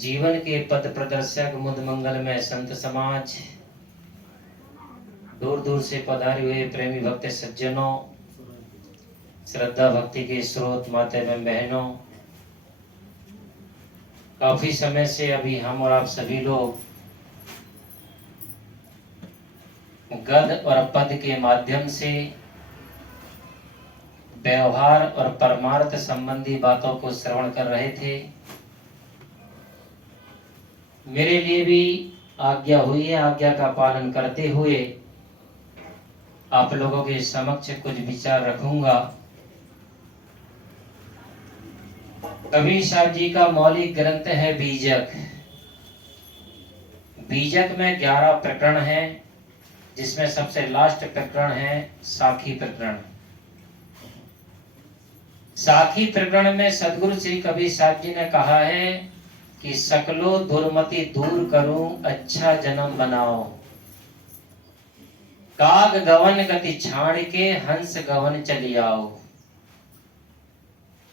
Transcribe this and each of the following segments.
जीवन के पद प्रदर्शक मुद मंगलमय संत समाज, दूर दूर से पधारे हुए प्रेमी भक्त सज्जनों, श्रद्धा भक्ति के स्रोत माता एवं बहनों, काफी समय से अभी हम और आप सभी लोग गद और पद के माध्यम से व्यवहार और परमार्थ संबंधी बातों को श्रवण कर रहे थे। मेरे लिए भी आज्ञा हुई है, आज्ञा का पालन करते हुए आप लोगों के समक्ष कुछ विचार रखूंगा। कबीर साहब जी का मौलिक ग्रंथ है बीजक। बीजक में 11 प्रकरण हैं, जिसमें सबसे लास्ट प्रकरण है साखी प्रकरण। साखी प्रकरण में सदगुरु श्री कबीर साहब जी ने कहा है कि सकलो दुर्मति दूर करूं, अच्छा जन्म बनाओ। काग गवन गति छाड़ के हंस गवन चली आओ।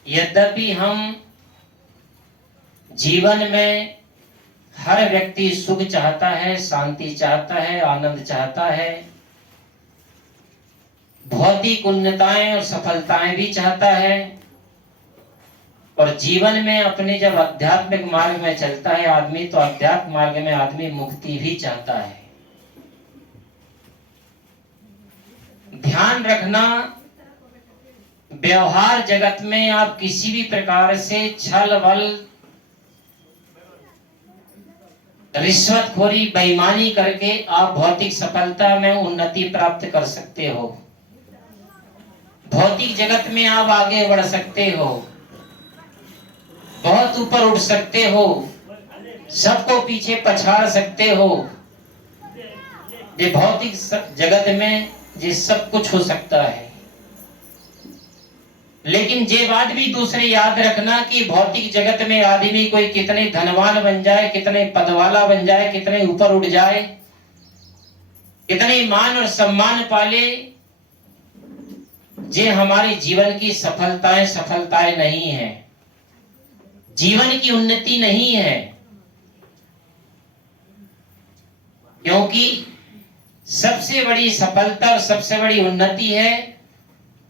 यद्यपि हम जीवन में हर व्यक्ति सुख चाहता है, शांति चाहता है, आनंद चाहता है, भौतिक उन्नताएं और सफलताएं भी चाहता है, और जीवन में अपने जब आध्यात्मिक मार्ग में चलता है आदमी, तो आध्यात्मिक मार्ग में आदमी मुक्ति भी चाहता है। ध्यान रखना, व्यवहार जगत में आप किसी भी प्रकार से छल बल, रिश्वतखोरी, बेईमानी करके आप भौतिक सफलता में उन्नति प्राप्त कर सकते हो। भौतिक जगत में आप आगे बढ़ सकते हो, बहुत ऊपर उठ सकते हो, सबको पीछे पछाड़ सकते हो। ये भौतिक जगत में ये सब कुछ हो सकता है। लेकिन ये बात भी दूसरे याद रखना कि भौतिक जगत में आदमी कोई कितने धनवान बन जाए, कितने पद वाला बन जाए, कितने ऊपर उठ जाए, कितने मान और सम्मान पाले, ये हमारे जीवन की सफलताएं नहीं है, जीवन की उन्नति नहीं है। क्योंकि सबसे बड़ी सफलता और सबसे बड़ी उन्नति है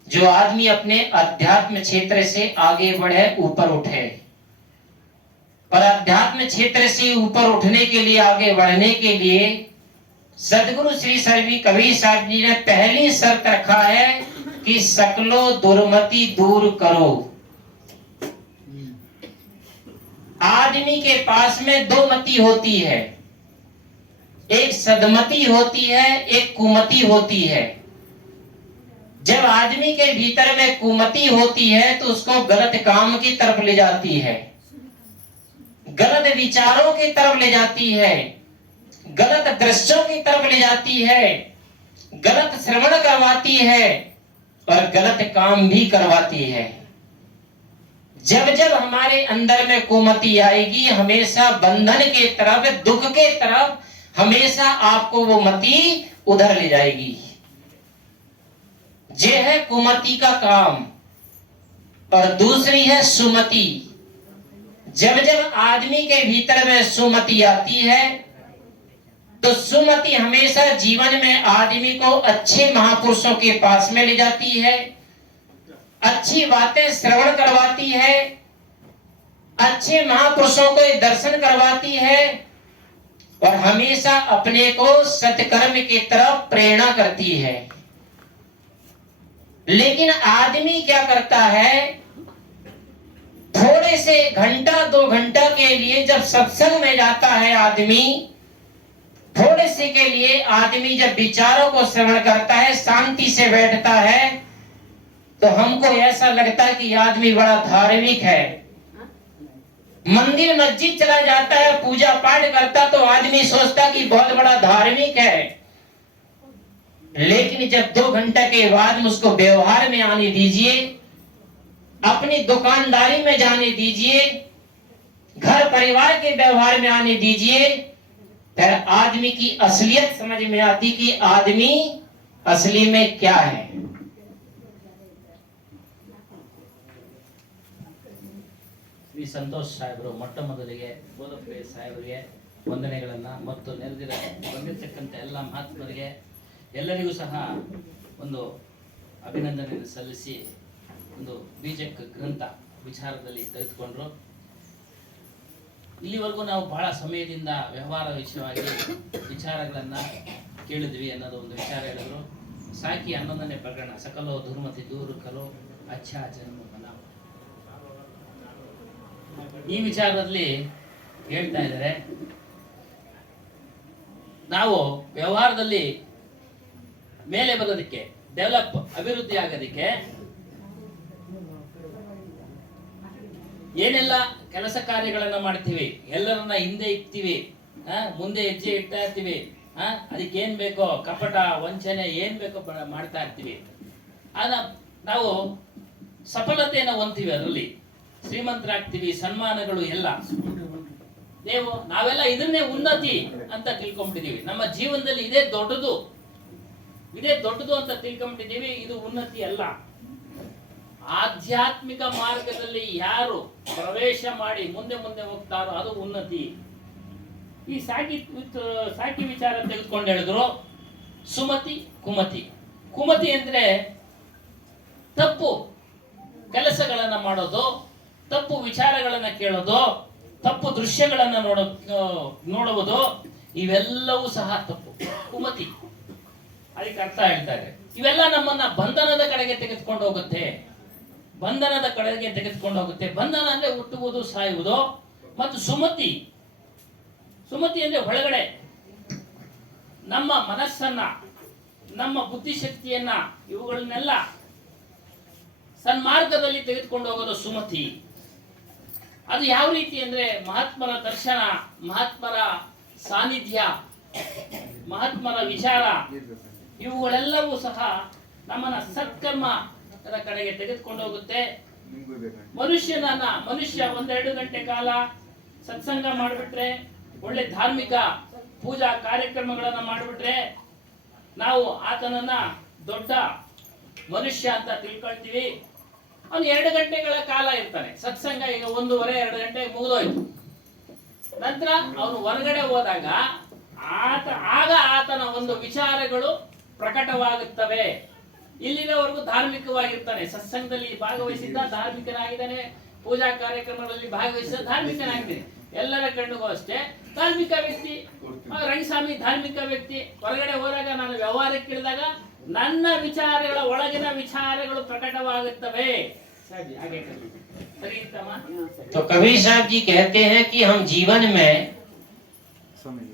जो आदमी अपने अध्यात्म क्षेत्र से आगे बढ़े, ऊपर उठे। और अध्यात्म क्षेत्र से ऊपर उठने के लिए, आगे बढ़ने के लिए सदगुरु श्री कबीर साहब जी ने पहली शर्त रखा है कि सकलो दुर्मति दूर करो। आदमी के पास में 2 मति होती है, एक सदमति होती है, एक कुमति होती है। जब आदमी के भीतर में कुमति होती है तो उसको गलत काम की तरफ ले जाती है, गलत विचारों की तरफ ले जाती है, गलत दृश्यों की तरफ ले जाती है, गलत श्रवण करवाती है और गलत काम भी करवाती है। जब जब हमारे अंदर में कुमति आएगी, हमेशा बंधन के तरफ, दुख के तरफ, हमेशा आपको वो मति उधर ले जाएगी। ये है कुमति का काम। और दूसरी है सुमति। जब जब आदमी के भीतर में सुमति आती है तो सुमति हमेशा जीवन में आदमी को अच्छे महापुरुषों के पास में ले जाती है, अच्छी बातें श्रवण करवाती है, अच्छे महापुरुषों को दर्शन करवाती है और हमेशा अपने को सत्कर्म की तरफ प्रेरणा करती है। लेकिन आदमी क्या करता है, थोड़े से घंटा 2 घंटा के लिए जब सत्संग में जाता है आदमी, थोड़े से के लिए आदमी जब विचारों को श्रवण करता है, शांति से बैठता है, तो हमको ऐसा लगता है कि आदमी बड़ा धार्मिक है। मंदिर मस्जिद चला जाता है, पूजा पाठ करता, तो आदमी सोचता कि बहुत बड़ा धार्मिक है। लेकिन जब 2 घंटे के बाद उसको व्यवहार में आने दीजिए, अपनी दुकानदारी में जाने दीजिए, घर परिवार के व्यवहार में आने दीजिए, फिर आदमी की असलियत समझ में आती कि आदमी असली में क्या है। ಸಂತೋಷ್ ಸಾಹೇಬರು ಮೊಟ್ಟ ಮೊದಲಿಗೆ ಗೋದಪ್ರಿಯ ಸಾಹೇಬರಿಗೆ ವಂದನೆಗಳನ್ನು ಮತ್ತು ನೆರೆದಿರ ಬಂದಿರತಕ್ಕಂಥ ಎಲ್ಲ ಮಹಾತ್ಮರಿಗೆ ಎಲ್ಲರಿಗೂ ಸಹ ಒಂದು ಅಭಿನಂದನೆಯನ್ನು ಸಲ್ಲಿಸಿ ಒಂದು ಬೀಜಕ್ ಗ್ರಂಥ ವಿಚಾರದಲ್ಲಿ ತೆಗೆದುಕೊಂಡ್ರು. ಇಲ್ಲಿವರೆಗೂ ನಾವು ಬಹಳ ಸಮಯದಿಂದ ವ್ಯವಹಾರ ವಿಷಯವಾಗಿ ವಿಚಾರಗಳನ್ನು ಕೇಳಿದ್ವಿ ಅನ್ನೋದು ಒಂದು ವಿಚಾರ ಹೇಳಿದ್ರು. ಸಾಕಿ 11ನೇ ಪ್ರಕರಣ ಸಕಲೋ ದುರ್ಮತಿ ದೂರು ಕಲೋ ಅಚ್ಚಾ ಜನ್ಮ ಬನಾವ, ಈ ವಿಚಾರದಲ್ಲಿ ಹೇಳ್ತಾ ಇದ್ದಾರೆ. ನಾವು ವ್ಯವಹಾರದಲ್ಲಿ ಮೇಲೆ ಬರೋದಕ್ಕೆ, ಡೆವಲಪ್ ಅಭಿವೃದ್ಧಿ ಆಗೋದಕ್ಕೆ ಏನೆಲ್ಲ ಕೆಲಸ ಕಾರ್ಯಗಳನ್ನ ಮಾಡ್ತೀವಿ, ಎಲ್ಲರನ್ನ ಹಿಂದೆ ಇಕ್ತೀವಿ, ಮುಂದೆ ಹೆಜ್ಜೆ ಇಡ್ತಾ ಇರ್ತೀವಿ. ಅದಕ್ಕೆ ಏನ್ ಬೇಕೋ ಕಪಟ ವಂಚನೆ ಏನ್ ಬೇಕೋ ಮಾಡ್ತಾ ಇರ್ತೀವಿ. ಆಗ ನಾವು ಸಫಲತೆಯನ್ನು ಹೊಂದ್ತೀವಿ, ಅದರಲ್ಲಿ ಶ್ರೀಮಂತರಾಗ್ತೀವಿ, ಸನ್ಮಾನಗಳು ಎಲ್ಲ. ನಾವೆಲ್ಲ ಇದನ್ನೇ ಉನ್ನತಿ ಅಂತ ತಿಳ್ಕೊಂಡ್ಬಿಟ್ಟಿದೀವಿ. ನಮ್ಮ ಜೀವನದಲ್ಲಿ ಇದೇ ದೊಡ್ಡದು ಅಂತ ತಿಳ್ಕೊಂಡ್ಬಿಟ್ಟಿದೀವಿ. ಇದು ಉನ್ನತಿ ಅಲ್ಲ. ಆಧ್ಯಾತ್ಮಿಕ ಮಾರ್ಗದಲ್ಲಿ ಯಾರು ಪ್ರವೇಶ ಮಾಡಿ ಮುಂದೆ ಮುಂದೆ ಹೋಗ್ತಾರೋ ಅದು ಉನ್ನತಿ. ಈ ಸಾಕಿ ವಿಚಾರ ತೆಗೆದುಕೊಂಡು ಹೇಳಿದ್ರು. ಸುಮತಿ ಕುಮತಿ. ಕುಮತಿ ಅಂದ್ರೆ ತಪ್ಪು ಕೆಲಸಗಳನ್ನ ಮಾಡೋದು, ತಪ್ಪು ವಿಚಾರಗಳನ್ನ ಕೇಳೋದು, ತಪ್ಪು ದೃಶ್ಯಗಳನ್ನ ನೋಡುವುದು, ಇವೆಲ್ಲವೂ ಸಹ ತಪ್ಪು, ಕುಮತಿ. ಅದಕ್ಕೆ ಅರ್ಥ ಹೇಳ್ತಾರೆ. ಇವೆಲ್ಲ ನಮ್ಮನ್ನ ಬಂಧನದ ಕಡೆಗೆ ತೆಗೆದುಕೊಂಡು ಹೋಗುತ್ತೆ. ಬಂಧನ ಅಂದ್ರೆ ಹುಟ್ಟುವುದು, ಸಾಯುವುದು. ಮತ್ತು ಸುಮತಿ ಅಂದ್ರೆ ಒಳಗಡೆ ನಮ್ಮ ಮನಸ್ಸನ್ನ, ನಮ್ಮ ಬುದ್ಧಿಶಕ್ತಿಯನ್ನ, ಇವುಗಳನ್ನೆಲ್ಲ ಸನ್ಮಾರ್ಗದಲ್ಲಿ ತೆಗೆದುಕೊಂಡು ಹೋಗೋದು ಸುಮತಿ. ಅದು ಯಾವ ರೀತಿ ಅಂದ್ರೆ ಮಹಾತ್ಮರ ದರ್ಶನ, ಮಹಾತ್ಮರ ಸಾನ್ನಿಧ್ಯ, ಮಹಾತ್ಮರ ವಿಚಾರ, ಇವುಗಳೆಲ್ಲವೂ ಸಹ ನಮ್ಮನ್ನ ಸತ್ಕರ್ಮ ಕಡೆಗೆ ತೆಗೆದುಕೊಂಡು ಹೋಗುತ್ತೆ. ಮನುಷ್ಯ 1-2 ಗಂಟೆ ಕಾಲ ಸತ್ಸಂಗ ಮಾಡಿಬಿಟ್ರೆ, ಒಳ್ಳೆ ಧಾರ್ಮಿಕ ಪೂಜಾ ಕಾರ್ಯಕ್ರಮಗಳನ್ನ ಮಾಡಿಬಿಟ್ರೆ ನಾವು ಆತನನ್ನ ದೊಡ್ಡ ಮನುಷ್ಯ ಅಂತ ತಿಳ್ಕೊಳ್ತೀವಿ. ಅವನು 2 ಗಂಟೆಗಳ ಕಾಲ ಇರ್ತಾನೆ ಸತ್ಸಂಗ. ಈಗ 1:30-2 ಗಂಟೆಗೆ ಮುಗಿದೋಯ್ತು. ನಂತರ ಅವನು ಹೊರಗಡೆ ಹೋದಾಗ ಆಗ ಆತನ ಒಂದು ವಿಚಾರಗಳು ಪ್ರಕಟವಾಗುತ್ತವೆ. ಇಲ್ಲಿನವರೆಗೂ ಧಾರ್ಮಿಕವಾಗಿರ್ತಾನೆ, ಸತ್ಸಂಗದಲ್ಲಿ ಭಾಗವಹಿಸಿದ್ದ ಧಾರ್ಮಿಕನಾಗಿದ್ದಾನೆ, ಪೂಜಾ ಕಾರ್ಯಕ್ರಮಗಳಲ್ಲಿ ಭಾಗವಹಿಸಿದ ಧಾರ್ಮಿಕನಾಗಿದ್ದಾನೆ. ಎಲ್ಲರ ಕಣ್ಣಿಗೂ ಅಷ್ಟೇ ಧಾರ್ಮಿಕ ವ್ಯಕ್ತಿ. ರಂಗಸ್ವಾಮಿ ಧಾರ್ಮಿಕ ವ್ಯಕ್ತಿ. ಹೊರಗಡೆ ಹೋದಾಗ, ನಾನು ವ್ಯವಹಾರಕ್ಕೆ ಇಳಿದಾಗ ನನ್ನ ವಿಚಾರಗಳ ಒಳಗಿನ ವಿಚಾರಗಳು ಪ್ರಕಟವಾಗುತ್ತವೆ. तो कबीर साहब जी कहते हैं कि हम जीवन में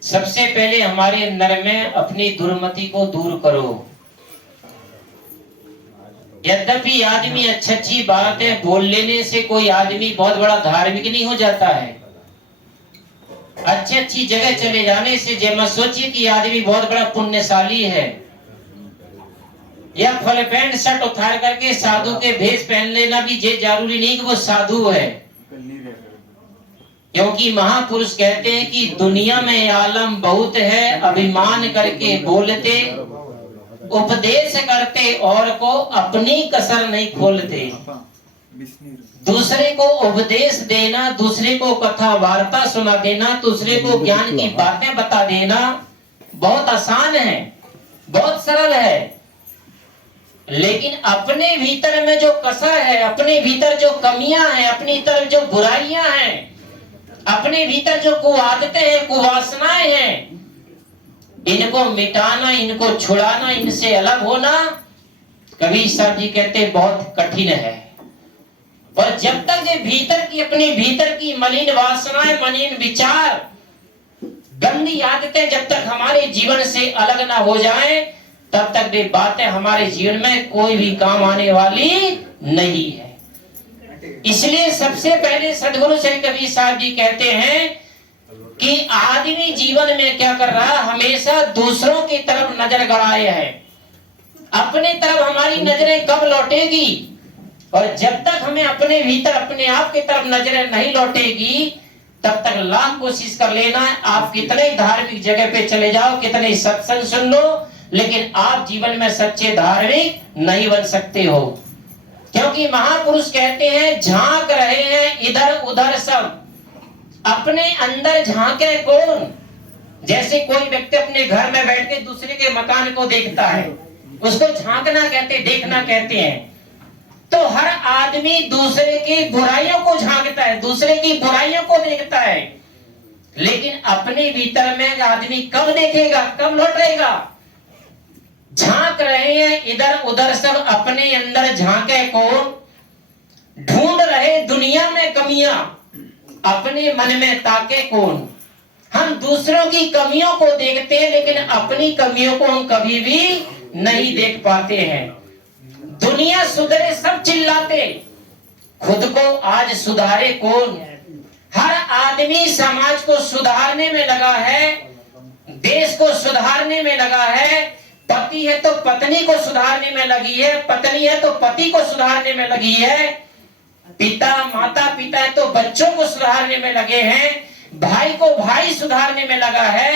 सबसे पहले हमारे अंदर में अपनी दुर्मति को दूर करो। यद्यपि आदमी अच्छी बातें बोल लेने से कोई आदमी बहुत बड़ा धार्मिक नहीं हो जाता है। अच्छी जगह चले जाने से जे मत सोचिए कि आदमी बहुत बड़ा पुण्यशाली है, या फल पैंट शर्ट उतार करके साधु के भेष पहन लेना भी ये जरूरी नहीं कि वो साधु है। क्योंकि महापुरुष कहते हैं कि दुनिया में आलम बहुत है, अभिमान करके बोलते, उपदेश करते और को अपनी कसर नहीं खोलते। दूसरे को उपदेश देना, दूसरे को कथा वार्ता सुना देना, दूसरे को ज्ञान की बातें बता देना बहुत आसान है, बहुत सरल है। लेकिन अपने भीतर में जो कसर है, अपने भीतर जो कमियां हैं, अपनी तरफ जो बुराइयां हैं, अपने भीतर जो कुआदतें हैं, कुवासनाएं हैं, इनको मिटाना, इनको छुड़ाना, इनसे अलग होना कबीर साहब जी कहते बहुत कठिन है। और जब तक ये भीतर की, अपने भीतर की मलिन वासनाएं, मलिन विचार, गंदी आदतें जब तक हमारे जीवन से अलग ना हो जाएं, तब तक ये बातें हमारे जीवन में कोई भी काम आने वाली नहीं है। इसलिए सबसे पहले सदगुरु श्री कबीर साहब जी कहते हैं कि आदमी जीवन में क्या कर रहा है, हमेशा दूसरों की तरफ नजर गड़ाए है। अपने तरफ हमारी नजरें कब लौटेगी? और जब तक हमें अपने भीतर, अपने आप की तरफ नजरें नहीं लौटेगी, तब तक लाख कोशिश कर लेना है। आप कितने धार्मिक जगह पे चले जाओ, कितने सत्संग सुन लो, लेकिन आप जीवन में सच्चे धार्मिक नहीं बन सकते हो। क्योंकि महापुरुष कहते हैं झांक रहे हैं इधर उधर सब, अपने अंदर झांके कौन। जैसे कोई व्यक्ति अपने घर में बैठ के दूसरे के मकान को देखता है, उसको झांकना कहते, देखना कहते हैं। तो हर आदमी दूसरे की बुराइयों को झांकता है, दूसरे की बुराइयों को देखता है, लेकिन अपने भीतर में आदमी कब देखेगा, कब लौटेगा। झांक रहे हैं इधर उधर सब, अपने अंदर झांके कौन। ढूंढ रहे दुनिया में कमियां, अपने मन में ताके कौन। हम दूसरों की कमियों को देखते हैं, लेकिन अपनी कमियों को हम कभी भी नहीं देख पाते हैं। दुनिया सुधरे सब चिल्लाते, खुद को आज सुधारे कौन। हर आदमी समाज को सुधारने में लगा है, देश को सुधारने में लगा है। पति है तो पत्नी को सुधारने में लगी है, पत्नी है तो पति को सुधारने में लगी है, पिता माता पिता है तो बच्चों को सुधारने में लगे हैं, भाई को भाई सुधारने में लगा है।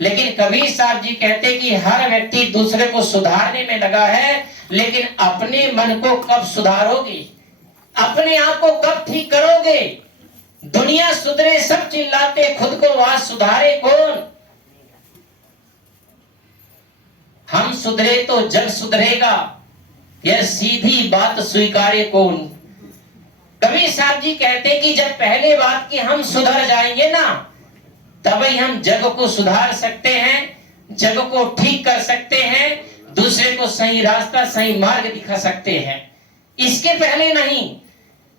लेकिन कबीर साहब जी कहते कि हर व्यक्ति दूसरे को सुधारने में लगा है, लेकिन अपने मन को कब सुधारोगे, अपने आप को कब ठीक करोगे। दुनिया सुधरे सब चिल्लाते, खुद को वहां सुधारे कौन। हम सुधरे तो जग सुधरेगा, यह सीधी बात स्वीकारे कौन। कबीर साहब जी कहते कि जब पहले बात कि हम सुधर जाएंगे ना, तभी हम जग को सुधार सकते हैं, जग को ठीक कर सकते हैं, दूसरे को सही रास्ता सही मार्ग दिखा सकते हैं, इसके पहले नहीं।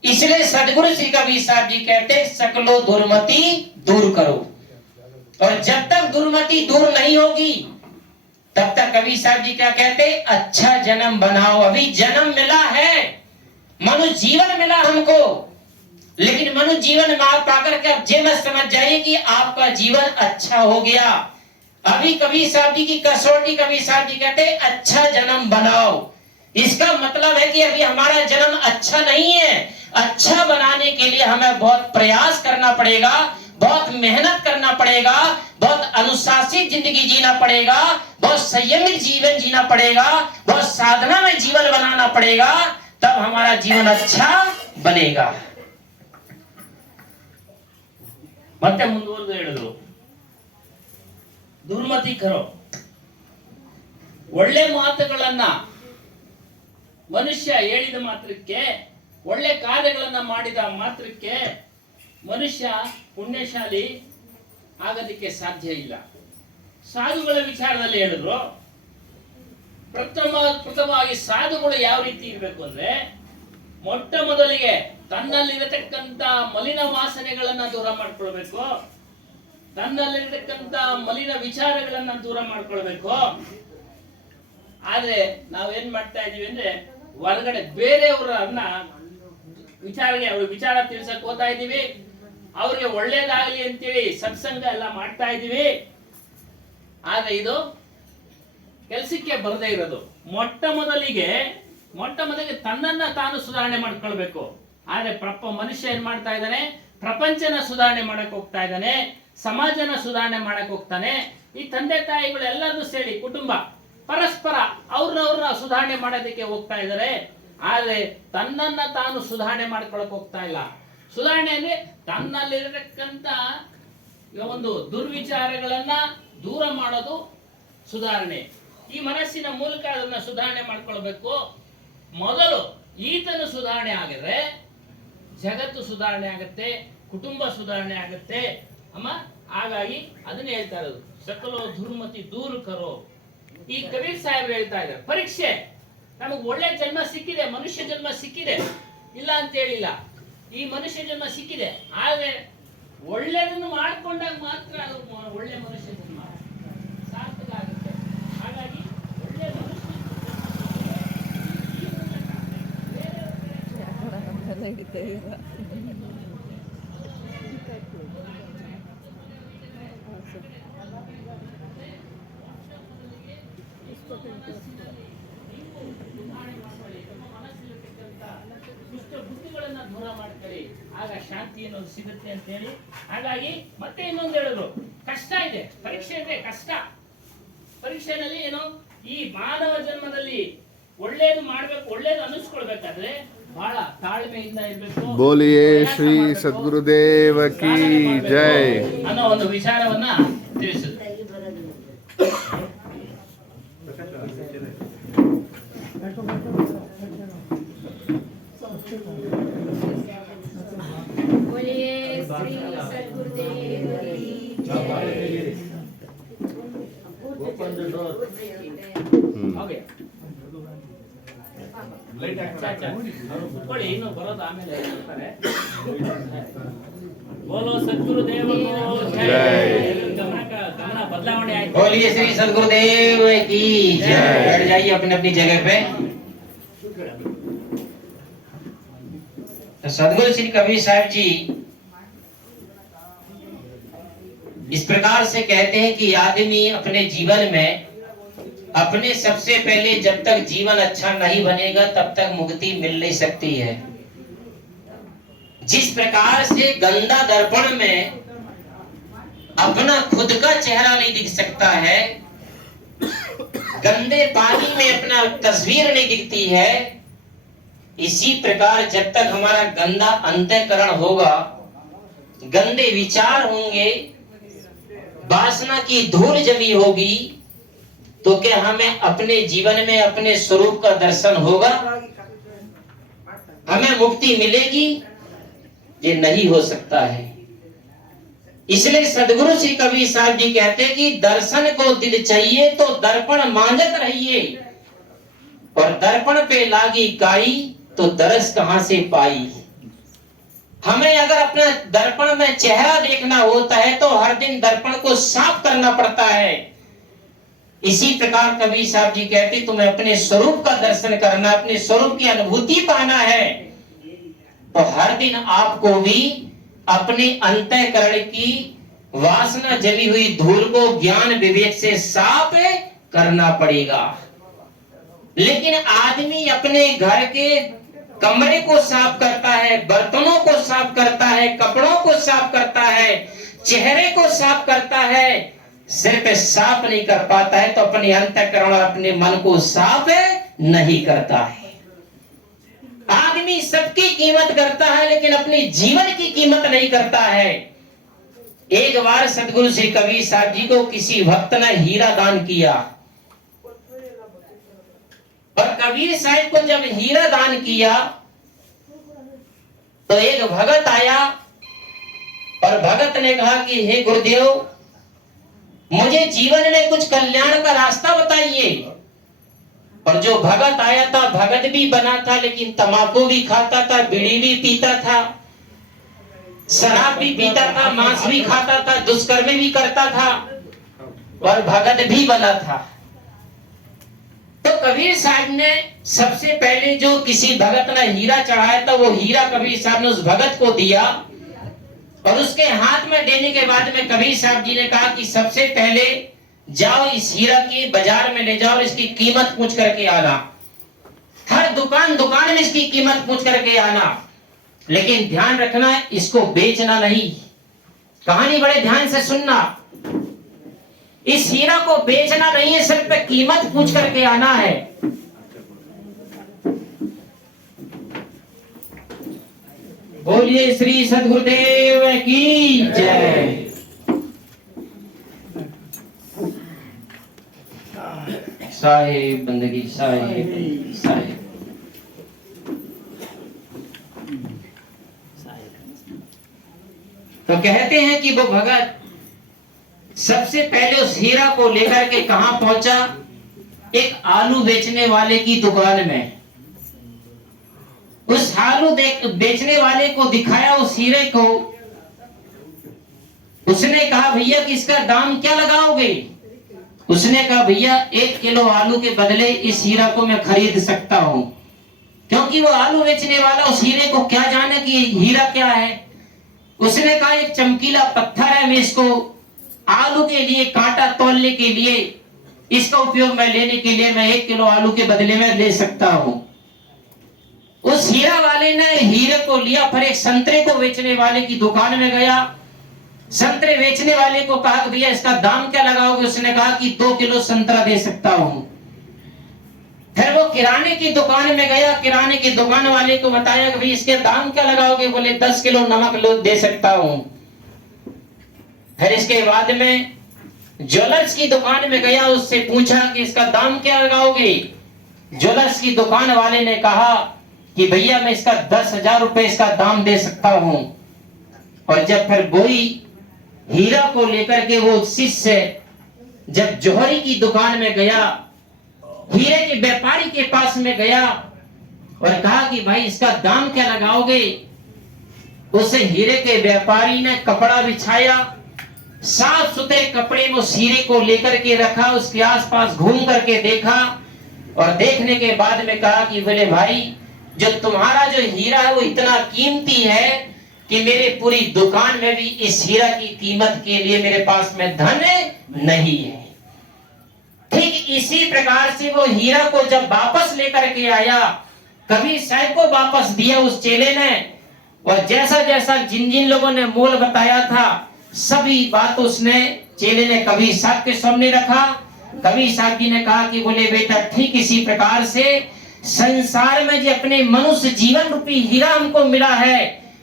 इसलिए सदगुरु श्री कबीर साहब जी कहते सकलो दुर्मति दूर करो। और जब तक दुर्मति दूर नहीं होगी तब तक कबीर साहब जी क्या कहते, अच्छा जन्म बनाओ। अभी जन्म मिला है, मनुष्य जीवन मिला हमको, लेकिन मनुष्य जीवन पाकर के अब ये मत समझ जाइए कि आपका जीवन अच्छा हो गया। अभी कबीर साहब जी की कसौटी, कबीर साहब जी कहते अच्छा जन्म बनाओ। इसका मतलब है कि अभी हमारा जन्म अच्छा नहीं है। अच्छा बनाने के लिए हमें बहुत प्रयास करना पड़ेगा, बहुत मेहनत करना पड़ेगा, बहुत अनुशासित जिंदगी जीना पड़ेगा, बहुत संयमित जीवन जीना पड़ेगा, बहुत साधना में जीवन बनाना पड़ेगा, तब हमारा जीवन अच्छा बनेगा। ಮತ್ತೆ ಮುಂದುವರೆದು ಹೇಳಿದ್ರು, ದುರ್ಮತಿ ಕರೋ, ಒಳ್ಳೆ ಮಾತುಗಳನ್ನ ಮನುಷ್ಯ ಹೇಳಿದ ಮಾತ್ರಕ್ಕೆ, ಒಳ್ಳೆ ಕಾರ್ಯಗಳನ್ನ ಮಾಡಿದ ಮಾತ್ರಕ್ಕೆ ಮನುಷ್ಯ ಪುಣ್ಯಶಾಲಿ ಆಗೋದಕ್ಕೆ ಸಾಧ್ಯ ಇಲ್ಲ. ಸಾಧುಗಳ ವಿಚಾರದಲ್ಲಿ ಹೇಳಿದ್ರು, ಪ್ರಥಮವಾಗಿ ಸಾಧುಗಳು ಯಾವ ರೀತಿ ಇರಬೇಕು ಅಂದ್ರೆ, ಮೊಟ್ಟ ಮೊದಲಿಗೆ ತನ್ನಲ್ಲಿರತಕ್ಕಂತ ಮಲಿನ ವಾಸನೆಗಳನ್ನ ದೂರ ಮಾಡ್ಕೊಳ್ಬೇಕು, ತನ್ನಲ್ಲಿರತಕ್ಕಂತ ಮಲಿನ ವಿಚಾರಗಳನ್ನ ದೂರ ಮಾಡ್ಕೊಳ್ಬೇಕು. ಆದ್ರೆ ನಾವೇನ್ ಮಾಡ್ತಾ ಇದೀವಿ ಅಂದ್ರೆ, ಹೊರಗಡೆ ಬೇರೆಯವರನ್ನ ವಿಚಾರ ತಿಳಿಸಕ್ ಹೋಗ್ತಾ ಇದೀವಿ, ಅವ್ರಿಗೆ ಒಳ್ಳೇದಾಗ್ಲಿ ಅಂತೇಳಿ ಸತ್ಸಂಗ ಎಲ್ಲ ಮಾಡ್ತಾ ಇದೀವಿ. ಆದ್ರೆ ಇದು ಕೆಲಸಕ್ಕೆ ಬರದೇ ಇರೋದು. ಮೊಟ್ಟ ಮೊದಲಿಗೆ ತನ್ನನ್ನ ತಾನು ಸುಧಾರಣೆ ಮಾಡ್ಕೊಳ್ಬೇಕು. ಆದ್ರೆ ಮನುಷ್ಯ ಏನ್ ಮಾಡ್ತಾ ಇದ್ದಾನೆ, ಪ್ರಪಂಚನ ಸುಧಾರಣೆ ಮಾಡಕ್ ಹೋಗ್ತಾ ಇದ್ದಾನೆ, ಸಮಾಜನ ಸುಧಾರಣೆ ಮಾಡಕ್ ಹೋಗ್ತಾನೆ. ಈ ತಂದೆ ತಾಯಿಗಳು ಎಲ್ಲರೂ ಸೇರಿ ಕುಟುಂಬ ಪರಸ್ಪರ ಅವ್ರನ್ನ ಸುಧಾರಣೆ ಮಾಡೋದಕ್ಕೆ ಹೋಗ್ತಾ ಇದ್ದಾರೆ. ಆದ್ರೆ ತನ್ನನ್ನ ತಾನು ಸುಧಾರಣೆ ಮಾಡ್ಕೊಳಕ್ ಹೋಗ್ತಾ ಇಲ್ಲ. ಸುಧಾರಣೆ ಅಂದ್ರೆ ತನ್ನಲ್ಲಿರತಕ್ಕಂತ ಒಂದು ದುರ್ವಿಚಾರಗಳನ್ನ ದೂರ ಮಾಡೋದು ಸುಧಾರಣೆ. ಈ ಮನಸ್ಸಿನ ಮೂಲಕ ಅದನ್ನ ಸುಧಾರಣೆ ಮಾಡ್ಕೊಳ್ಬೇಕು. ಮೊದಲು ಈತನು ಸುಧಾರಣೆ ಆಗಿದ್ರೆ ಜಗತ್ತು ಸುಧಾರಣೆ ಆಗುತ್ತೆ, ಕುಟುಂಬ ಸುಧಾರಣೆ ಆಗುತ್ತೆ ಅಮ್ಮ. ಹಾಗಾಗಿ ಅದನ್ನ ಹೇಳ್ತಾ ಇರೋದು, ಸಕಲೋ ದುರ್ಮತಿ ದೂರ ಕರೋ. ಈ ಕಬೀರ್ ಸಾಹೇಬ್ರು ಹೇಳ್ತಾ ಇದ್ದಾರೆ, ಪರೀಕ್ಷೆ ನಮಗ್ ಒಳ್ಳೆ ಜನ್ಮ ಸಿಕ್ಕಿದೆ, ಮನುಷ್ಯ ಜನ್ಮ ಸಿಕ್ಕಿದೆ, ಇಲ್ಲ ಅಂತ ಹೇಳಿಲ್ಲ. ಈ ಮನುಷ್ಯ ಜನ್ಮ ಸಿಕ್ಕಿದೆ, ಆದ್ರೆ ಒಳ್ಳೆದನ್ನು ಮಾಡ್ಕೊಂಡಾಗ ಮಾತ್ರ ಅದು ಒಳ್ಳೆ ಮನುಷ್ಯ ಜನ್ಮ ಸಾರ್ಥಕ ಆಗುತ್ತೆ. ಹಾಗಾಗಿ ಒಳ್ಳೆ ಮನುಷ್ಯ ಬುದ್ಧಿಗಳನ್ನ ದೂರ ಮಾಡ್ಕೊಳ್ಳಿ, ಆಗ ಶಾಂತಿ ಅನ್ನೋದು ಸಿಗುತ್ತೆ ಅಂತ ಹೇಳಿ. ಹಾಗಾಗಿ ಮತ್ತೆ ಇನ್ನೊಂದು ಹೇಳಿದ್ರು, ಕಷ್ಟ ಇದೆ, ಪರೀಕ್ಷೆ ಇದೆ, ಕಷ್ಟ. ಪರೀಕ್ಷೆನಲ್ಲಿ ಏನು, ಈ ಮಾನವ ಜನ್ಮದಲ್ಲಿ ಒಳ್ಳೇದು ಮಾಡ್ಬೇಕು, ಒಳ್ಳೇದು ಅನ್ನಿಸ್ಕೊಳ್ಬೇಕಾದ್ರೆ ಬಹಳ ತಾಳ್ಮೆಯಿಂದ ಇರ್ಬೇಕು. बोलिए ಪ್ರಯಾಸ श्री ಮಾಡ್ಬೇಕು, सद्गुरुदेव की ಸಾಧನೆ ಮಾಡ್ಬೇಕು जय। ಅನ್ನೋ ಒಂದು ವಿಚಾರವನ್ನ ತಿಳಿಸಿದ್ರು. बोलिए श्री सद्गुरुदेव की जय। ಓಕೆ. ಅಚ್ಚಾ, ಅಚ್ಚಾ. ಅವ್ರು ಕುತ್ಕೊಳ್ಳಿ, ಇನ್ನು ಬರೋದು ಆಮೇಲೆ ಬರ್ತಾರೆ. ಬೋಲೋ ಸದ್ಗುರುದೇವ ಜೈ। ಗಮನ ಬದಲಾವಣೆ ಆಯ್ತು. बोलिए श्री सदगुरुदेव की जय। बैठ जाइए अपनी अपनी जगह पे। तो सदगुरु श्री कबीर साहब जी इस प्रकार से कहते हैं कि आदमी अपने जीवन में अपने सबसे पहले जब तक जीवन अच्छा नहीं बनेगा तब तक मुक्ति मिल नहीं सकती है। जिस प्रकार से गंदा दर्पण में अपना खुद का चेहरा नहीं दिख सकता है, गंदे पानी में अपना तस्वीर नहीं दिखती है, इसी प्रकार जब तक हमारा गंदा अंतःकरण होगा, गंदे विचार होंगे, वासना की धूल जमी होगी, तो क्या हमें अपने जीवन में अपने स्वरूप का दर्शन होगा? हमें मुक्ति मिलेगी? ये नहीं हो सकता है। इसलिए सदगुरु श्री कबीर साहब जी कहते हैं कि दर्शन को दिल चाहिए तो दर्पण मांझत रहिए, और दर्पण पे लागी काई तो दरस कहां से पाई। हमें अगर अपना दर्पण में चेहरा देखना होता है तो हर दिन दर्पण को साफ करना पड़ता है। इसी प्रकार कबीर साहब जी कहते तुम्हें अपने स्वरूप का दर्शन करना, अपने स्वरूप की अनुभूति पाना है, तो हर दिन आपको भी अपने अंतःकरण की वासना जमी हुई धूल को ज्ञान विवेक से साफ करना पड़ेगा। लेकिन आदमी अपने घर के कमरे को साफ करता है, बर्तनों को साफ करता है, कपड़ों को साफ करता है, चेहरे को साफ करता है, सिर्फ साफ नहीं कर पाता है तो अपने अंतःकरण और अपने मन को साफ नहीं करता है। आदमी सबकी कीमत करता है लेकिन अपने जीवन की कीमत नहीं करता है। एक बार सदगुरु श्री कबीर साहब जी को किसी भक्त ने हीरा दान किया, और कबीर साहब को जब हीरा दान किया तो एक भगत आया और भगत ने कहा कि हे गुरुदेव, मुझे जीवन में कुछ कल्याण का रास्ता बताइए। और जो भगत आया था, भगत भी बना था लेकिन तंबाकू भी खाता था, बीड़ी भी पीता था, शराब भी पीता था, मांस भी खाता था, दुष्कर्म भी करता था, और भगत भी बना था। तो कबीर साहब ने सबसे पहले जो किसी भगत ने हीरा चढ़ाया था, वो हीरा कबीर साहब ने उस भगत को दिया, और उसके हाथ में देने के बाद में कबीर साहब जी ने कहा कि सबसे पहले जाओ इस हीरा की बाजार में ले जाओ और इसकी कीमत पूछ करके आना। हर दुकान दुकान में इसकी कीमत पूछ करके आना, लेकिन ध्यान रखना इसको बेचना नहीं। कहानी बड़े ध्यान से सुनना, इस हीरा को बेचना नहीं है, सिर्फ कीमत पूछ करके आना है। बोलिए श्री सद्गुरुदेव की जय। साहेब बंदगी, साहेब साहेब। तो कहते हैं कि वो भगत सबसे पहले उस हीरा को लेकर के कहां पहुंचा? एक आलू बेचने वाले की दुकान में। उस आलू बेचने वाले को दिखाया उस हीरे को। उसने कहा भैया कि इसका दाम क्या लगाओगे? उसने कहा भैया 1 किलो आलू के बदले इस हीरा को मैं खरीद सकता हूं। क्योंकि वो आलू बेचने वाला उस हीरे को क्या जाने कि हीरा क्या है। उसने कहा एक चमकीला पत्थर है, मैं इसको आलू के लिए कांटा तोलने के लिए इसका उपयोग मैं लेने के लिए मैं 1 किलो आलू के बदले में ले सकता हूं। उस हीरा वाले ने हीरे को लिया, फिर एक संतरे को बेचने वाले की दुकान में गया। संतरे बेचने वाले को कहा भैया इसका दाम क्या लगाओगे? उसने कहा कि 2 किलो संतरा दे सकता हूं। फिर वो किराने की दुकान में गया, किराने की दुकान वाले को बताया कि भाई इसके दाम क्या लगाओगे? बोले 10 किलो नमक लो, दे सकता हूं। फिर इसके बाद में ज्वेलर्स की दुकान में गया, उससे पूछा कि इसका दाम क्या लगाओगे? ज्वेलर्स की दुकान वाले ने कहा कि भैया मैं इसका 10,000 रुपए इसका दाम दे सकता हूं। और जब फिर वही हीरा को लेकर के वो शिष्य जब जौहरी की दुकान में गया, हीरे के व्यापारी के पास में गया और कहा कि भाई इसका दाम क्या लगाओगे? उसे हीरे के व्यापारी ने कपड़ा बिछाया, साफ सुथरे कपड़े में उस हीरे को लेकर के रखा, उसके आसपास घूम करके देखा और देखने के बाद में कहा कि बोले भाई जो तुम्हारा जो हीरा है वो इतना कीमती है कि मेरे पूरी दुकान में भी इस हीरा की कीमत के लिए मेरे पास में धन नहीं है। ठीक इसी प्रकार से वो हीरा को जब वापस लेकर के आया, कबीर साहब को वापस दिया उस चेले ने, और जैसा जैसा जिन जिन लोगों ने मोल बताया था सभी बात उसने चेले ने कबीर साहब के सामने रखा। कबीर साहब जी ने कहा कि बोले बेटा ठीक इसी प्रकार से संसार में जो अपने मनुष्य जीवन रूपी हीरा हमको मिला है,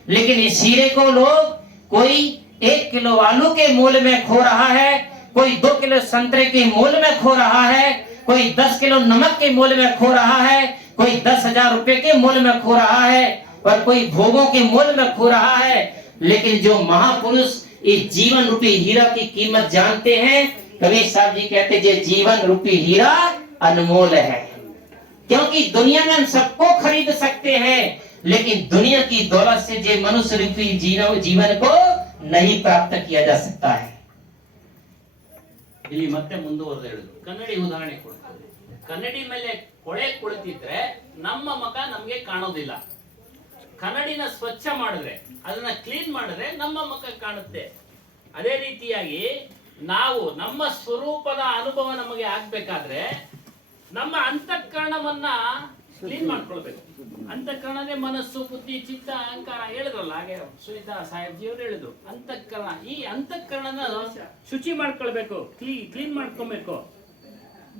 लेकिन इस हीरे को लोग कोई 1 किलो आलू के मोल में खो रहा है, कोई 2 किलो संतरे के मोल में खो रहा है, कोई 10 किलो नमक के मोल में खो रहा है, कोई 10,000 रुपए के मोल में खो रहा है, और कोई भोगों के मोल में खो रहा है। लेकिन जो महापुरुष इस जीवन रूपी हीरा की कीमत जानते हैं, कबीर साहब जी कहते हैं ये जीवन रूपी हीरा अनमोल है, क्योंकि दुनिया में हम सबको खरीद सकते हैं, लेकिन दुनिया की दौलत से जे मनुष्य रूपी जीवन को नहीं प्राप्त किया जा सकता है। ಇಲ್ಲಿ ಮತ್ತೆ ಮುಂದುವರೆದು ಹೇಳಿದ್ರು. ಕನ್ನಡಿ ಉದಾಹರಣೆ ಕೊಡ್ತಾರೆ. ಕನ್ನಡಿ ಮೇಲೆ ಕೊಳೆ ಕುಳಿತಿದ್ರೆ ನಮ್ಮ ಮುಖ ನಮಗೆ ಕಾಣೋದಿಲ್ಲ. ಕನ್ನಡಿನ ಸ್ವಚ್ಛ ಮಾಡಿದ್ರೆ, ಅದನ್ನ ಕ್ಲೀನ್ ಮಾಡಿದ್ರೆ ನಮ್ಮ ಮುಖ ಕಾಣುತ್ತೆ. ಅದೇ ರೀತಿಯಾಗಿ ನಾವು ನಮ್ಮ ಸ್ವರೂಪದ ಅನುಭವ ನಮಗೆ ಆಗ್ಬೇಕಾದ್ರೆ ನಮ್ಮ ಅಂತಃಕರಣವನ್ನ ಕ್ಲೀನ್ ಮಾಡ್ಕೊಳ್ಬೇಕು. ಅಂತಃಕರಣನೇ ಮನಸ್ಸು, ಬುದ್ಧಿ, ಚಿತ್ತ, ಅಹಂಕಾರ ಹೇಳಿದ್ರಲ್ಲ, ಹಾಗೆ ಸುನೀತಾ ಸಾಹೇಬ್ ಜಿ ಅವರು ಹೇಳಿದ್ರು. ಅಂತಃಕರಣ, ಈ ಅಂತಃಕರಣನ ಶುಚಿ ಮಾಡ್ಕೊಳ್ಬೇಕು, ಕ್ಲೀನ್ ಮಾಡ್ಕೊಬೇಕು.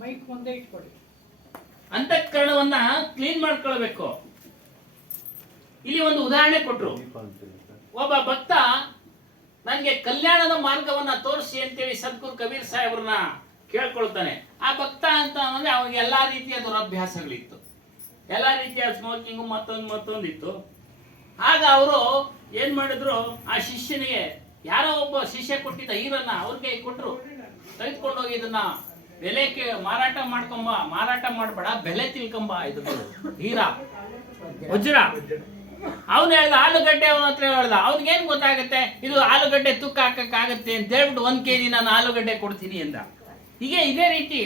ಮೈಕ್ ಮುಂದೆ ಇಟ್ಕೊಳ್ಳಿ. ಅಂತಃಕರಣವನ್ನ ಕ್ಲೀನ್ ಮಾಡ್ಕೊಳ್ಬೇಕು. ಇಲ್ಲಿ ಒಂದು ಉದಾಹರಣೆ ಕೊಟ್ರು. ಒಬ್ಬ ಭಕ್ತ ನನಗೆ ಕಲ್ಯಾಣದ ಮಾರ್ಗವನ್ನ ತೋರಿಸಿ ಅಂತೇಳಿ ಸದ್ಗುರು ಕಬೀರ್ ಸಾಹೇಬ್ರನ್ನ ಕೇಳ್ಕೊಳ್ತಾನೆ. ಆ ಭಕ್ತ ಅಂತ ಅಂದ್ರೆ ಅವನಿಗೆ ಎಲ್ಲಾ ರೀತಿಯ ದುರಭ್ಯಾಸಗಳಿತ್ತು, ಎಲ್ಲಾ ರೀತಿಯ ಸ್ಮೋಕಿಂಗ್ ಮತ್ತೊಂದಿತ್ತು. ಆಗ ಅವರು ಏನ್ ಮಾಡಿದ್ರು, ಆ ಶಿಷ್ಯನಿಗೆ ಯಾರೋ ಒಬ್ಬ ಶಿಷ್ಯ ಕೊಟ್ಟಿದ್ದ ಹೀರನ್ನ ಅವ್ರಿಗೆ ಕೊಟ್ರು. ತೆಗೆದುಕೊಂಡು ಹೋಗಿ ಇದನ್ನ ಬೆಲೆಗೆ ಮಾರಾಟ ಮಾಡಬೇಡ, ಬೆಲೆ ತಿಳ್ಕೊಂಬ, ಇದು ಹೀರಾ ವಜ್ರ. ಅವನು ಹೇಳ್ದ ಆಲೂಗಡ್ಡೆ, ಅವನ ಹತ್ರ ಹೇಳ್ದ, ಅವ್ನಿಗೇನ್ ಗೊತ್ತಾಗುತ್ತೆ ಇದು ಆಲೂಗಡ್ಡೆ ತೂಕ ಹಾಕಕ್ಕಾಗತ್ತೆ ಅಂತ ಹೇಳ್ಬಿಟ್ಟು 1 kg ನಾನು ಆಲೂಗಡ್ಡೆ ಕೊಡ್ತೀನಿ ಅಂದ. ಹೀಗೆ ಇದೇ ರೀತಿ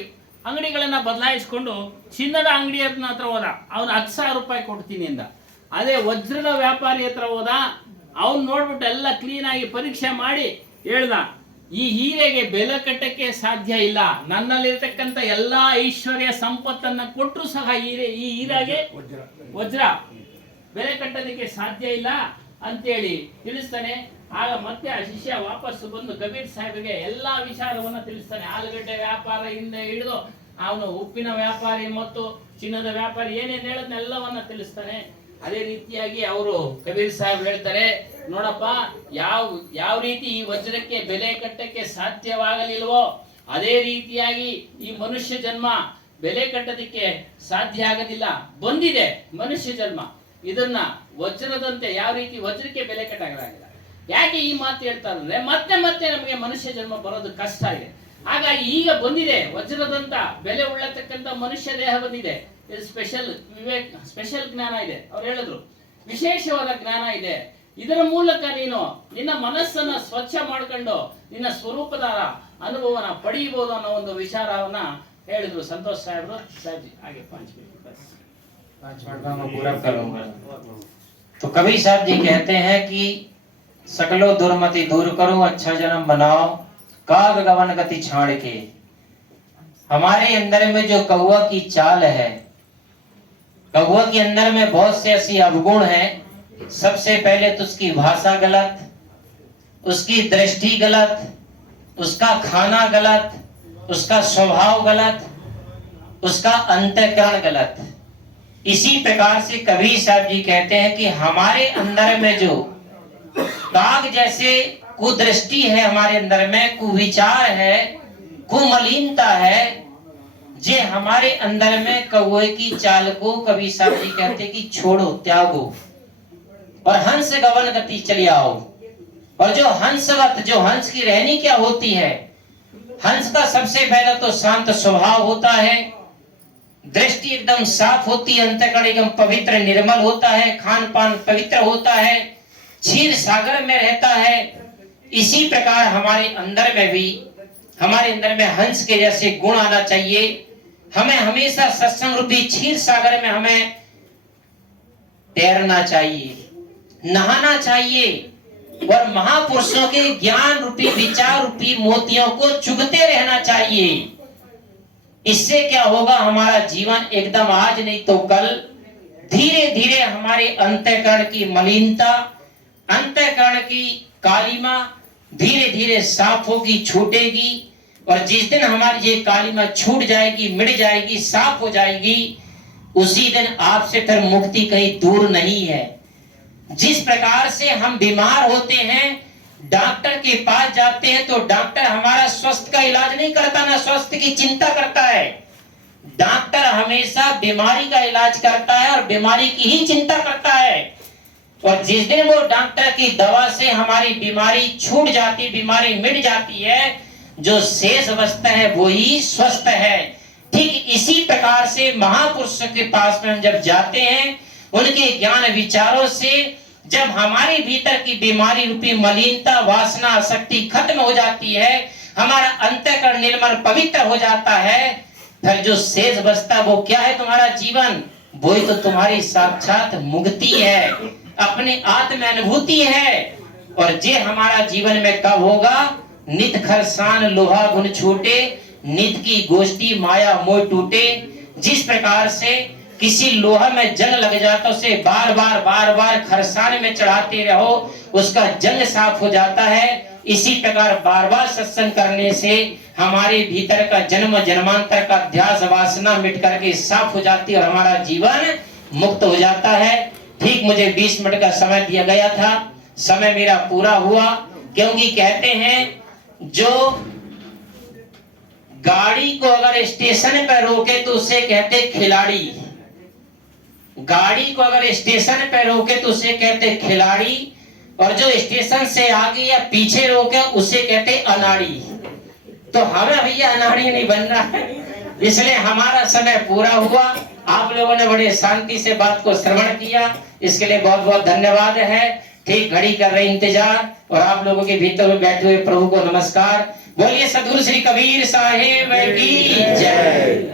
ಅಂಗಡಿಗಳನ್ನ ಬದಲಾಯಿಸ್ಕೊಂಡು ಚಿನ್ನದ ಅಂಗಡಿ ಹತ್ರ ಹೋದ, ಅವನು 10,000 ರೂಪಾಯಿ ಕೊಡ್ತೀನಿ ಅಂದ. ಅದೇ ವಜ್ರದ ವ್ಯಾಪಾರಿ ಹತ್ರ ಹೋದ, ಅವ್ನು ನೋಡ್ಬಿಟ್ಟು ಎಲ್ಲ ಕ್ಲೀನ್ ಆಗಿ ಪರೀಕ್ಷೆ ಮಾಡಿ ಹೇಳ್ದ, ಈ ಹೀರೆಗೆ ಬೆಲೆ ಕಟ್ಟಕ್ಕೆ ಸಾಧ್ಯ ಇಲ್ಲ, ನನ್ನಲ್ಲಿರ್ತಕ್ಕಂಥ ಎಲ್ಲಾ ಐಶ್ವರ್ಯ ಸಂಪತ್ತನ್ನ ಕೊಟ್ಟರು ಸಹ ಈ ಹೀರೆಗೆ ವಜ್ರ ಬೆಲೆ ಕಟ್ಟೋದಕ್ಕೆ ಸಾಧ್ಯ ಇಲ್ಲ ಅಂತೇಳಿ ತಿಳಿಸ್ತಾನೆ. ಆಗ ಮತ್ತೆ ಆ ಶಿಷ್ಯ ವಾಪಸ್ಸು ಬಂದು ಕಬೀರ್ ಸಾಹೇಬ್ಗೆ ಎಲ್ಲಾ ವಿಚಾರವನ್ನ ತಿಳಿಸ್ತಾನೆ. ಆಲೂಗಡ್ಡೆ ವ್ಯಾಪಾರ ಹಿಂದೆ ಹಿಡಿದು ಅವನು ಉಪ್ಪಿನ ವ್ಯಾಪಾರಿ ಮತ್ತು ಚಿನ್ನದ ವ್ಯಾಪಾರಿ ಏನೇನು ಹೇಳೋದನ್ನೆಲ್ಲವನ್ನ ತಿಳಿಸ್ತಾನೆ. ಅದೇ ರೀತಿಯಾಗಿ ಅವರು ಕಬೀರ್ ಸಾಹೇಬ್ ಹೇಳ್ತಾರೆ, ನೋಡಪ್ಪ, ಯಾವ ರೀತಿ ಈ ವಜ್ರಕ್ಕೆ ಬೆಲೆ ಕಟ್ಟಕ್ಕೆ ಸಾಧ್ಯವಾಗಲಿಲ್ವೋ ಅದೇ ರೀತಿಯಾಗಿ ಈ ಮನುಷ್ಯ ಜನ್ಮ ಬೆಲೆ ಕಟ್ಟೋದಕ್ಕೆ ಸಾಧ್ಯ ಆಗೋದಿಲ್ಲ. ಬಂದಿದೆ ಮನುಷ್ಯ ಜನ್ಮ, ಇದನ್ನ ವಜ್ರದಂತೆ ಯಾವ ರೀತಿ ವಜ್ರಕ್ಕೆ ಬೆಲೆ ಕಟ್ಟಾಗಲಾಗಿಲ್ಲ. ಯಾಕೆ ಈ ಮಾತು ಹೇಳ್ತಾರೆ ಅಂದ್ರೆ ಮತ್ತೆ ಮತ್ತೆ ನಮಗೆ ಮನುಷ್ಯ ಜನ್ಮ ಬರೋದು ಕಷ್ಟ ಇದೆ. ಹಾಗಾಗಿ ಈಗ ಬಂದಿದೆ ವಜ್ರದಂತ ಬೆಲೆ ಉಳ್ಳತಕ್ಕಂಥ ಮನುಷ್ಯ ದೇಹ ಬಂದಿದೆ. ಇದು ಸ್ಪೆಷಲ್ ಜ್ಞಾನ ಇದೆ. ಅವ್ರು ಹೇಳಿದ್ರು ವಿಶೇಷವಾದ ಜ್ಞಾನ ಇದೆ. ಇದರ ಮೂಲಕ ನೀನು ನಿನ್ನ ಮನಸ್ಸನ್ನ ಸ್ವಚ್ಛ ಮಾಡ್ಕೊಂಡು ನಿನ್ನ ಸ್ವರೂಪದ ಅನುಭವನ ಪಡೆಯಬಹುದು ಅನ್ನೋ ಒಂದು ವಿಚಾರವನ್ನ ಹೇಳಿದ್ರು ಸಂತೋಷ್ ಸಾಹೇಬ್ರು. ಹಾಗೆ 5 मिनट बस 5 मिनट में मैं पूरा करूंगा। तो कबीर साहब जी कहते हैं कि सकलो दुर्मति दूर करो, अच्छा जन्म बनाओ, काग गवन गति छाड़ के। हमारे अंदर में जो कौवा की चाल है, कौवा के अंदर में बहुत से ऐसी अवगुण हैं। सबसे पहले तो उसकी भाषा गलत, उसकी दृष्टि गलत, उसका खाना गलत, उसका स्वभाव गलत, उसका अंतःकरण गलत। इसी प्रकार से कबीर साहब जी कहते हैं कि हमारे अंदर में जो काग जैसे कुदृष्टि है, हमारे अंदर में कुविचार है, कुमलिनता है, जे हमारे अंदर में कौवे की चाल को कबीर साहब जी कहते कि छोड़ो, त्यागो और हंस गवन गति चली आओ। और जो हंसवत, जो हंस की रहनी क्या होती है, हंस का सबसे पहला तो शांत स्वभाव होता है, दृष्टि एकदम साफ होती है, अंतःकरण एकदम पवित्र निर्मल होता है, खान पान पवित्र होता है, क्षीर सागर में रहता है। इसी प्रकार हमारे अंदर में भी, हमारे अंदर में हंस के जैसे गुण आना चाहिए। हमें हमेशा सत्संग रूपी क्षीर सागर में हमें तैरना चाहिए, नहाना चाहिए और महापुरुषों के ज्ञान रूपी, विचार रूपी मोतियों को चुगते रहना चाहिए। इससे क्या होगा, हमारा जीवन एकदम आज नहीं तो कल धीरे धीरे हमारे अंतःकरण की मलिनता, अंतःकरण की कालिमा धीरे धीरे साफ होगी, छूटेगी। और जिस दिन हमारी ये कालिमा छूट जाएगी, मिट जाएगी, साफ हो जाएगी, उसी दिन आपसे फिर मुक्ति कहीं दूर नहीं है। जिस प्रकार से हम बीमार होते हैं, डॉक्टर के पास जाते हैं तो डॉक्टर हमारा स्वास्थ्य का इलाज नहीं करता, ना स्वास्थ्य की चिंता करता है। डॉक्टर हमेशा बीमारी का इलाज करता है और बीमारी की ही चिंता करता है। और जिस दिन वो डॉक्टर की दवा से हमारी बीमारी छूट जाती, बीमारी मिट जाती है, जो शेष बचता है वो ही स्वस्थ है। ठीक इसी प्रकार से महापुरुषों के पास में हम जब जाते हैं, उनके ज्ञान विचारों से जब हमारे भीतर की बीमारी रूपी मलिनता, वासना, आसक्ति खत्म हो जाती है, हमारा अंतःकरण निर्मल पवित्र हो जाता है, फिर जो शेष बचता वो क्या है, तुम्हारा जीवन, वही तो तुम्हारी साक्षात मुक्ति है, अपने आत्म अनुभूति है। और जे हमारा जीवन में कब होगा, नित खरसान लोहा गुण छूटे, नित की गोष्ठी माया मोह टूटे। जिस प्रकार से किसी लोहा में जंग लग जाता, उसे बार बार खरसान में चढ़ाते रहो, उसका जंग साफ हो जाता है। इसी प्रकार बार बार सत्संग करने से हमारे भीतर का जन्म जन्मांतर का ध्यास वासना मिट करके साफ हो जाती है और हमारा जीवन मुक्त हो जाता है। ठीक मुझे 20 मिनट का समय दिया गया था, समय मेरा पूरा हुआ। क्योंकि कहते हैं जो गाड़ी को अगर स्टेशन पर रोके तो उसे कहते खिलाड़ी, गाड़ी को अगर स्टेशन पर रोके तो उसे कहते खिलाड़ी, और जो स्टेशन से आगे या पीछे रोके उसे कहते अनाड़ी। तो हमें भैया अनाड़ी नहीं बन रहा है, इसलिए हमारा समय पूरा हुआ। आप लोगों ने बड़े शांति से बात को श्रवण किया, इसके लिए बहुत बहुत धन्यवाद है। ठीक घड़ी कर रहे इंतजार, और आप लोगों के भीतर में बैठे हुए प्रभु को नमस्कार। बोलिए सद्गुरु श्री कबीर साहेब की जय।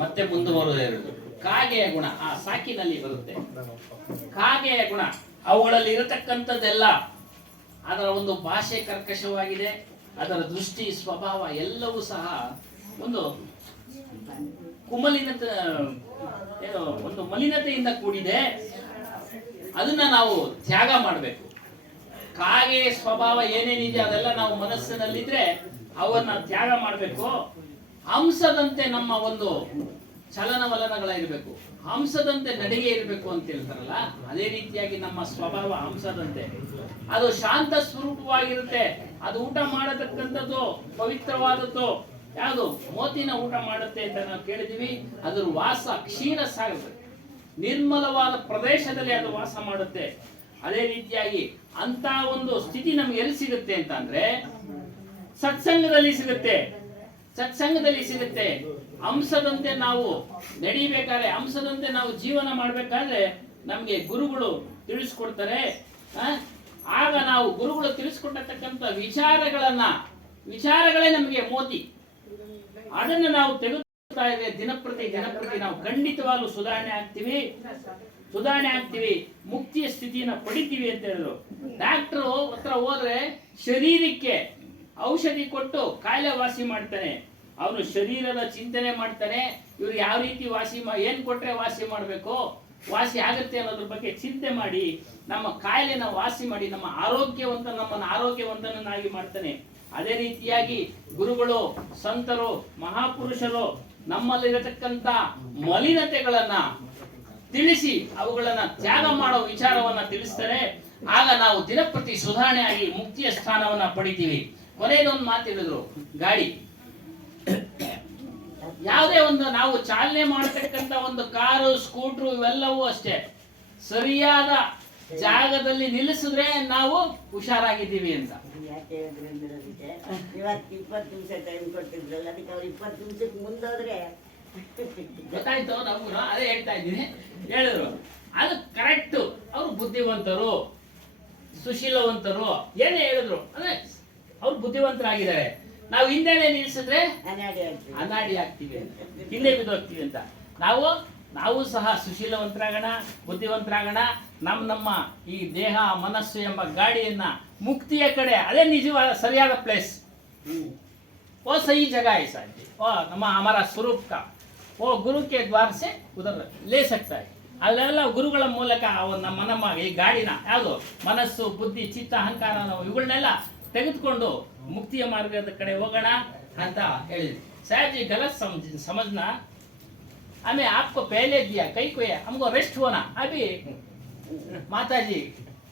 ಮತ್ತೆ ಮುಂದುವರೆದು ಕಾಗೆಯ ಗುಣ ಆ ಸಾಕಿನಲ್ಲಿ ಬರುತ್ತೆ. ಕಾಗೆಯ ಗುಣ ಅವುಗಳಲ್ಲಿ ಇರತಕ್ಕಂಥದ್ದೆಲ್ಲ ಅದರ ಒಂದು ಭಾಷೆ ಕರ್ಕಶವಾಗಿದೆ, ಅದರ ದೃಷ್ಟಿ ಸ್ವಭಾವ ಎಲ್ಲವೂ ಸಹ ಒಂದು ಕುಮಲಿನತೆ, ಒಂದು ಮಲಿನತೆಯಿಂದ ಕೂಡಿದೆ. ಅದನ್ನ ನಾವು ತ್ಯಾಗ ಮಾಡಬೇಕು. ಕಾಗೆ ಸ್ವಭಾವ ಏನೇನಿದೆ ಅದೆಲ್ಲ ನಾವು ಮನಸ್ಸಿನಲ್ಲಿದ್ರೆ ಅವನ್ನ ತ್ಯಾಗ ಮಾಡಬೇಕು. ಹಂಸದಂತೆ ನಮ್ಮ ಒಂದು ಚಲನವಲನಗಳಿರಬೇಕು, ಹಂಸದಂತೆ ನಡಿಗೆ ಇರಬೇಕು ಅಂತ ಹೇಳ್ತಾರಲ್ಲ, ಅದೇ ರೀತಿಯಾಗಿ ನಮ್ಮ ಸ್ವಭಾವ ಹಂಸದಂತೆ ಅದು ಶಾಂತ ಸ್ವರೂಪವಾಗಿರುತ್ತೆ. ಅದು ಊಟ ಮಾಡತಕ್ಕಂಥದ್ದು ಪವಿತ್ರವಾದದ್ದು ಯಾವುದು, ಮೋತಿನ ಊಟ ಮಾಡುತ್ತೆ ಅಂತ ನಾವು ಕೇಳಿದೀವಿ. ಅದ್ರ ವಾಸ ಕ್ಷೀರ ಸಾಗುತ್ತೆ, ನಿರ್ಮಲವಾದ ಪ್ರದೇಶದಲ್ಲಿ ಅದು ವಾಸ ಮಾಡುತ್ತೆ. ಅದೇ ರೀತಿಯಾಗಿ ಅಂತ ಒಂದು ಸ್ಥಿತಿ ನಮ್ಗೆ ಎಲ್ಲಿ ಸಿಗುತ್ತೆ ಅಂತ ಅಂದ್ರೆ ಸತ್ಸಂಗದಲ್ಲಿ ಸಿಗುತ್ತೆ, ಸತ್ಸಂಗದಲ್ಲಿ ಸಿಗುತ್ತೆ. ಹಂಸದಂತೆ ನಾವು ನಡಿಬೇಕಾದ್ರೆ, ಹಂಸದಂತೆ ನಾವು ಜೀವನ ಮಾಡ್ಬೇಕಾದ್ರೆ ನಮ್ಗೆ ಗುರುಗಳು ತಿಳಿಸ್ಕೊಡ್ತಾರೆ. ಆಗ ನಾವು ಗುರುಗಳು ತಿಳಿಸ್ಕೊಟ್ಟತಕ್ಕಂಥ ವಿಚಾರಗಳೇ ನಮಗೆ ಮೋತಿ. ಅದನ್ನು ನಾವು ತೆಗೆದುಕೊಳ್ತಾ ಇದ್ರೆ ದಿನಪ್ರತಿ ನಾವು ಖಂಡಿತವಾಗ್ಲೂ ಸುಧಾರಣೆ ಆಗ್ತೀವಿ, ಮುಕ್ತಿಯ ಸ್ಥಿತಿನ ಪಡಿತೀವಿ ಅಂತ ಹೇಳಿದ್ರು. ಡಾಕ್ಟರ್ ಹತ್ರ ಹೋದ್ರೆ ಶರೀರಕ್ಕೆ ಔಷಧಿ ಕೊಟ್ಟು ಕಾಯಿಲೆ ವಾಸಿ ಮಾಡ್ತಾನೆ, ಅವನು ಶರೀರದ ಚಿಂತನೆ ಮಾಡ್ತಾನೆ. ಇವ್ರು ಯಾವ ರೀತಿ ಏನ್ ಕೊಟ್ರೆ ವಾಸಿ ಮಾಡ್ಬೇಕು, ವಾಸಿ ಆಗುತ್ತೆ ಅನ್ನೋದ್ರ ಬಗ್ಗೆ ಚಿಂತೆ ಮಾಡಿ ನಮ್ಮ ಕಾಯಿಲೆನ ವಾಸಿ ಮಾಡಿ ನಮ್ಮನ್ನು ಆರೋಗ್ಯವಂತನನ್ನಾಗಿ ಮಾಡ್ತಾನೆ. ಅದೇ ರೀತಿಯಾಗಿ ಗುರುಗಳು, ಸಂತರು, ಮಹಾಪುರುಷರು ನಮ್ಮಲ್ಲಿರತಕ್ಕಂತ ಮಲಿನತೆಗಳನ್ನ ತಿಳಿಸಿ ಅವುಗಳನ್ನ ತ್ಯಾಗ ಮಾಡೋ ವಿಚಾರವನ್ನ ತಿಳಿಸ್ತಾರೆ. ಆಗ ನಾವು ದಿನಪ್ರತಿ ಸುಧಾರಣೆ ಆಗಿ ಮುಕ್ತಿಯ ಸ್ಥಾನವನ್ನ ಪಡಿತೀವಿ. ಕೊನೆಯದೊಂದು ಮಾತು ಹೇಳಿದ್ರು, ಗಾಡಿ ಯಾವುದೇ ಒಂದು ನಾವು ಚಾಲನೆ ಮಾಡತಕ್ಕಂತ ಒಂದು ಕಾರು, ಸ್ಕೂಟ್ರು ಇವೆಲ್ಲವೂ ಅಷ್ಟೇ ಸರಿಯಾದ ಜಾಗದಲ್ಲಿ ನಿಲ್ಲಿಸಿದ್ರೆ ನಾವು ಹುಷಾರಾಗಿದ್ದೀವಿ ಅಂತ. ಯಾಕೆ ಹೇಳಿದ್ರು ಅಂದ್ರೆ ಅದಕ್ಕೆ ಇವತ್ತು 20 ನಿಮಿಷ ಟೈಮ್ ಕೊಟ್ಟಿದ್ರಲ್ಲ, ಅದಕ್ಕೆ ಅವ್ರು 20 ನಿಮಿಷಕ್ಕೆ ಮುಂದೋದ್ರೆ ಗೊತ್ತಾಯ್ತು ನಮ್ಗೂ. ಅದೇ ಹೇಳ್ತಾ ಇದ್ದೀನಿ, ಹೇಳಿದ್ರು ಅದು ಕರೆಕ್ಟ್. ಅವರು ಬುದ್ಧಿವಂತರು, ಸುಶೀಲವಂತರು, ಏನೇ ಹೇಳಿದ್ರು ಅಂದ್ರೆ ಅವ್ರು ಬುದ್ಧಿವಂತರಾಗಿದ್ದಾರೆ. ನಾವು ಹಿಂದೆನೆ ನಿಲ್ಸಿದ್ರೆ ಅನಾಡಿ ಆಗ್ತೀವಿ. ಅನಾಡಿ ಆಗ್ತೀವಿ ಅಂತ, ಹಿಂದೆ ಬಿದ್ದೋಗ್ತೀವಿ ಅಂತ. ನಾವು ಸಹ ಸುಶೀಲವಂತರಾಗೋಣ, ಬುದ್ಧಿವಂತರಾಗೋಣ. ನಮ್ಮ ಈ ದೇಹ ಮನಸ್ಸು ಎಂಬ ಗಾಡಿಯನ್ನ ಮುಕ್ತಿಯ ಕಡೆ, ಅದೇ ನಿಜವಾದ ಸರಿಯಾದ ಪ್ಲೇಸ್. वो सही जगह है साहब जी, वो हमारा स्वरूप का वो गुरु के द्वार से उधर ले सकता है. ಅಲ್ಲೆಲ್ಲ ಗುರುಗಳ ಮೂಲಕ ನಮ್ಮ ಈ ಗಾಡಿನ ಯಾವುದು ಮನಸ್ಸು, ಬುದ್ಧಿ, ಚಿತ್ತ, ಅಹಂಕಾರ ಇವುಗಳನ್ನೆಲ್ಲ ತೆಗೆದುಕೊಂಡು ಮುಕ್ತಿಯ ಮಾರ್ಗದ ಕಡೆ ಹೋಗೋಣ ಅಂತ ಹೇಳಿದ್ವಿ. साहब जी गलत समझना, हमें आपको पहले दिया, कई को हमको रेस्ट होना. अभी माता जी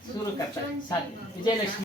शुरू करता है. विजयलक्ष्मी